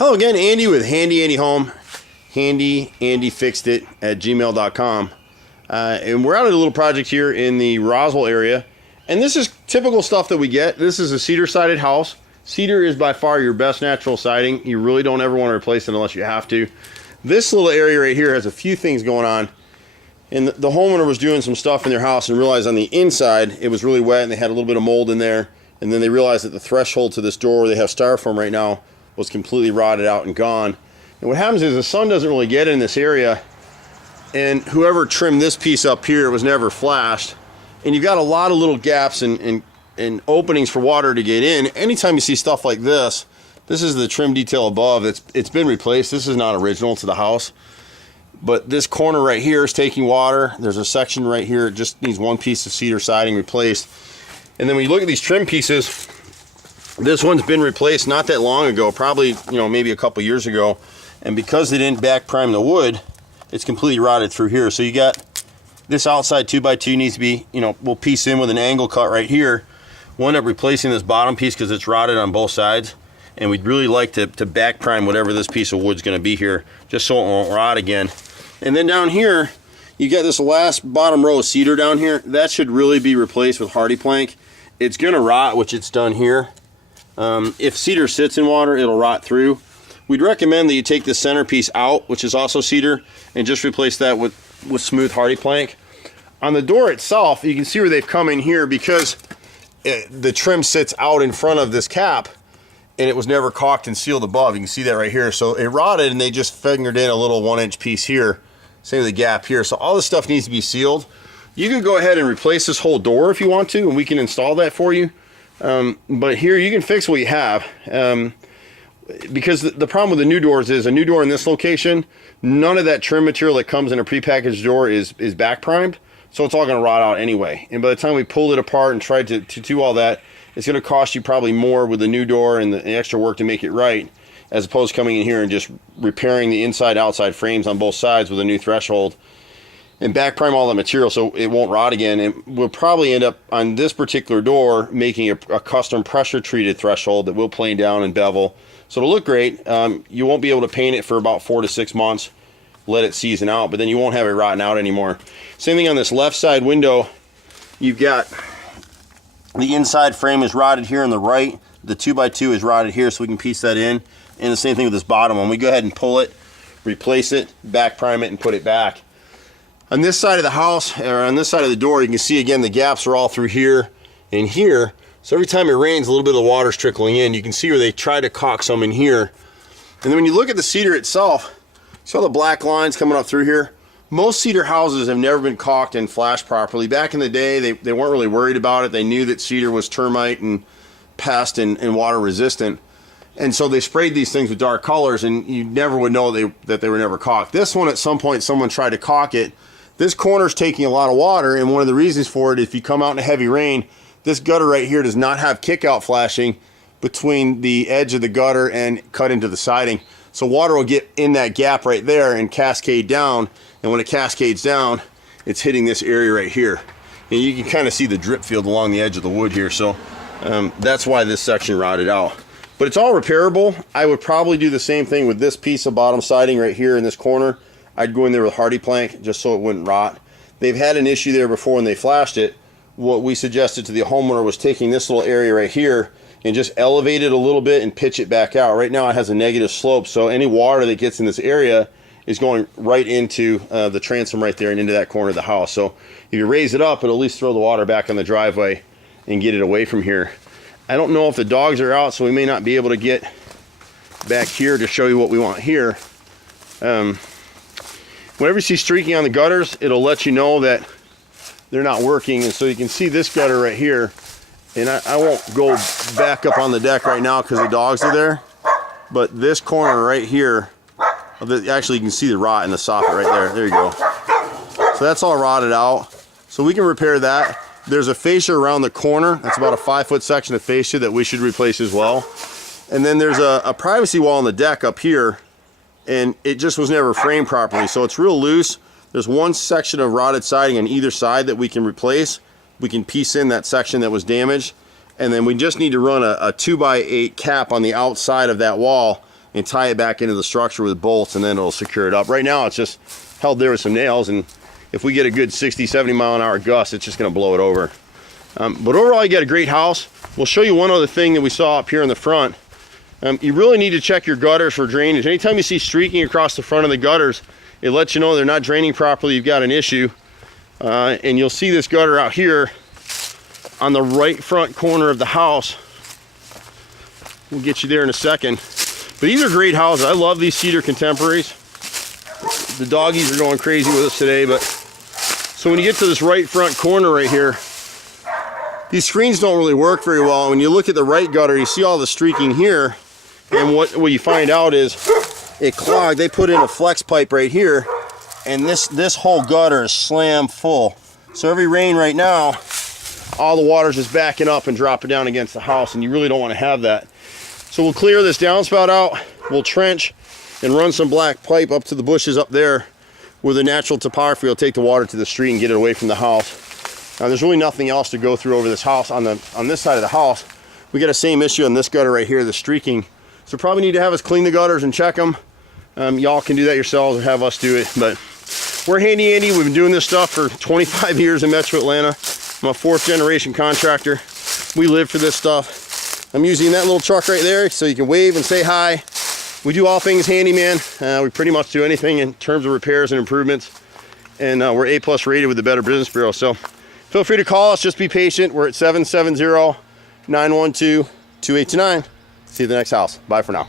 Hello again, Andy with Handy Andy Home, HandyANDYFixedIt@gmail.com. And we're out at a little project here in the Roswell area. And this is typical stuff that we get. This is a cedar-sided house. Cedar is by far your best natural siding. You really don't ever want to replace it unless you have to. This little area right here has a few things going on. And the homeowner was doing some stuff in their house and realized on the inside it was really wet and they had a little bit of mold in there. And then they realized that the threshold to this door where they have styrofoam right now was completely rotted out and gone. And what happens is the sun doesn't really get in this area, and whoever trimmed this piece up here was never flashed, and you've got a lot of little gaps and openings for water to get in. Anytime you see stuff like this, this is the trim detail above. It's been replaced. This is not original to the house, but this corner right here is taking water. There's a section right here, it just needs one piece of cedar siding replaced. And then when you look at these trim pieces, this one's been replaced not that long ago, probably, maybe a couple years ago. And because they didn't back prime the wood, it's completely rotted through here. So you got this outside 2x2 needs to be, we'll piece in with an angle cut right here. We'll end up replacing this bottom piece because it's rotted on both sides. And we'd really like to back prime whatever this piece of wood's gonna be here, just so it won't rot again. And then down here, you got this last bottom row of cedar down here. That should really be replaced with hardy plank. It's gonna rot, which it's done here. If cedar sits in water, it'll rot through. We'd recommend that you take the centerpiece out, which is also cedar, and just replace that with smooth hardy plank. On the door itself, you can see where they've come in here because the trim sits out in front of this cap, and it was never caulked and sealed above. You can see that right here. So it rotted, and they just fingered in a little 1-inch piece here. Same with the gap here. So all this stuff needs to be sealed. You can go ahead and replace this whole door if you want to, and we can install that for you. But here you can fix what you have, because the problem with the new doors is a new door in this location, none of that trim material that comes in a prepackaged door is back primed, so it's all going to rot out anyway. And by the time we pulled it apart and tried to do all that, it's going to cost you probably more with the new door and the extra work to make it right, as opposed to coming in here and just repairing the inside outside frames on both sides with a new threshold and back prime all the material so it won't rot again. And we'll probably end up on this particular door making a custom pressure treated threshold that will plane down and bevel, so it'll look great. You won't be able to paint it for about 4 to 6 months, let it season out, but then you won't have it rotting out anymore. Same thing on this left side window. You've got the inside frame is rotted here on the right, the 2x2 is rotted here, so we can piece that in. And the same thing with this bottom one. We go ahead and pull it, replace it, back prime it, and put it back. On this side of the house, or on this side of the door, you can see again the gaps are all through here and here. So every time it rains, a little bit of the water's trickling in. You can see where they try to caulk some in here. And then when you look at the cedar itself, see all the black lines coming up through here? Most cedar houses have never been caulked and flashed properly. Back in the day, they weren't really worried about it. They knew that cedar was termite and pest and water resistant. And so they sprayed these things with dark colors, and you never would know that they were never caulked. This one, at some point, someone tried to caulk it. This corner's taking a lot of water, and one of the reasons for it is if you come out in a heavy rain, this gutter right here does not have kick-out flashing between the edge of the gutter and cut into the siding. So water will get in that gap right there and cascade down, and when it cascades down, it's hitting this area right here. And you can kind of see the drip field along the edge of the wood here, so that's why this section rotted out. But it's all repairable. I would probably do the same thing with this piece of bottom siding right here in this corner. I'd go in there with hardy plank just so it wouldn't rot. They've had an issue there before when they flashed it. What we suggested to the homeowner was taking this little area right here and just elevate it a little bit and pitch it back out. Right now it has a negative slope, so any water that gets in this area is going right into the transom right there and into that corner of the house. So if you raise it up, it'll at least throw the water back on the driveway and get it away from here. I don't know if the dogs are out, so we may not be able to get back here to show you what we want here. Whenever you see streaking on the gutters, it'll let you know that they're not working. And so you can see this gutter right here, and I won't go back up on the deck right now because the dogs are there, but this corner right here, actually you can see the rot in the soffit right there. There you go. So that's all rotted out. So we can repair that. There's a fascia around the corner. That's about a 5-foot section of fascia that we should replace as well. And then there's a privacy wall on the deck up here, and it just was never framed properly, so it's real loose. There's one section of rotted siding on either side that we can replace. We can piece in that section that was damaged, and then we just need to run a 2x8 cap on the outside of that wall and tie it back into the structure with bolts, and then it'll secure it up. Right now it's just held there with some nails, and if we get a good 60-70 mile an hour gust, it's just going to blow it over. But overall, you got a great house. We'll show you one other thing that we saw up here in the front. You really need to check your gutters for drainage. Anytime you see streaking across the front of the gutters, it lets you know they're not draining properly, you've got an issue. And you'll see this gutter out here on the right front corner of the house. We'll get you there in a second. But these are great houses. I love these cedar contemporaries. The doggies are going crazy with us today, but so when you get to this right front corner right here, these screens don't really work very well. When you look at the right gutter, you see all the streaking here, and what you find out is it clogged. They put in a flex pipe right here, and this whole gutter is slam full. So every rain right now, all the water's just backing up and dropping down against the house, and you really don't want to have that. So we'll clear this downspout out, we'll trench and run some black pipe up to the bushes up there where the natural topography will take the water to the street and get it away from the house. Now there's really nothing else to go through over this house. On this side of the house, we got the same issue on this gutter right here, the streaking. So probably need to have us clean the gutters and check them. Y'all can do that yourselves or have us do it. But we're Handy Andy. We've been doing this stuff for 25 years in Metro Atlanta. I'm a 4th generation contractor. We live for this stuff. I'm using that little truck right there so you can wave and say hi. We do all things handyman. We pretty much do anything in terms of repairs and improvements. And we're A+ rated with the Better Business Bureau. So feel free to call us. Just be patient. We're at 770-912-2829. See you at the next house. Bye for now.